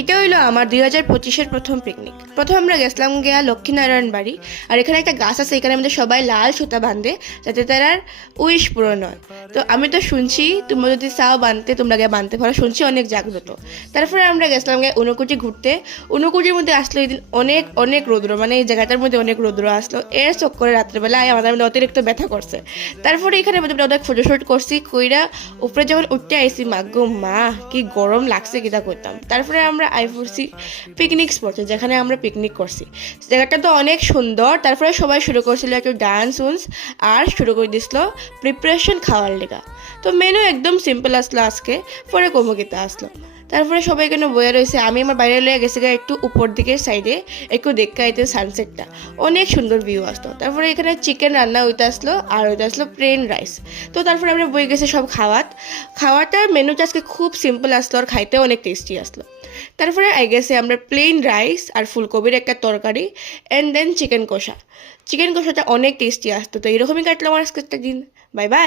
এটা হইলো আমার 2025-এর প্রথম পিকনিক। প্রথম আমরা গেছিলাম গিয়া লক্ষ্মীনারায়ণ বাড়ি। আর এখানে একটা গাছ আছে, এখানে আমাদের সবাই লাল সুতা বাঁধে যাতে তার উইশ পূরণ হয়। তো আমি তো শুনছি তোমরা যদি চাও বাঁধতে তোমরা গিয়ে বাঁধতে পারো, শুনছি অনেক জাগ্রত। তারপরে আমরা গেছিলাম গিয়ে ঊনকোটি ঘুরতে। ঊনকোটির মধ্যে আসলো এই দিন অনেক অনেক রৌদ্র, মানে এই জায়গাটার মধ্যে অনেক রৌদ্র আসলো। এর চক্করে রাত্রেবেলায় আমাদের মধ্যে অতিরিক্ত ব্যথা করছে। তারপরে এখানে মধ্যে অনেক ফটোশুট করছি, কইরা উপরে যখন উঠতে আইসি মাগো মা কি গরম লাগছে কিতা করতাম। তারপরে আমরা আই পড়ছি পিকনিক স্পটে, যেখানে আমরা পিকনিক করছি। জায়গাটা তো অনেক সুন্দর। তারপরে সবাই শুরু করছিল একটু ডান্স উন্স, আর শুরু করে দিছিল প্রিপারেশন খাওয়ার লেগা। তো মেনু একদম সিম্পল আসলো আজকে, পরে কমকিতা আসলো। তারপরে সবাই এখানে বয়ে রয়েছে, আমি আমার বাইরে লয়ে গেছি একটু উপর দিকের সাইডে একটু দেখতে আইতে সানসেটটা অনেক সুন্দর ভিউ আসতো। তারপরে এখানে চিকেন রান্না হইতে আসলো আর হইতে আসলো প্লেন রাইস। তো তারপরে আমরা বয়ে গেছি সব খাওয়াটার মেনুটা আজকে খুব সিম্পল আসলো আর খাইতে অনেক টেস্টি আসলো। তারপরে আই গেছে আমরা প্লেন রাইস আর ফুলকপির একটা তরকারি অ্যান্ড দেন চিকেন কষা। চিকেন কষাটা অনেক টেস্টি আসতো। তো এরকমই কাটলো আমার আজকে একটা দিন। Bye bye.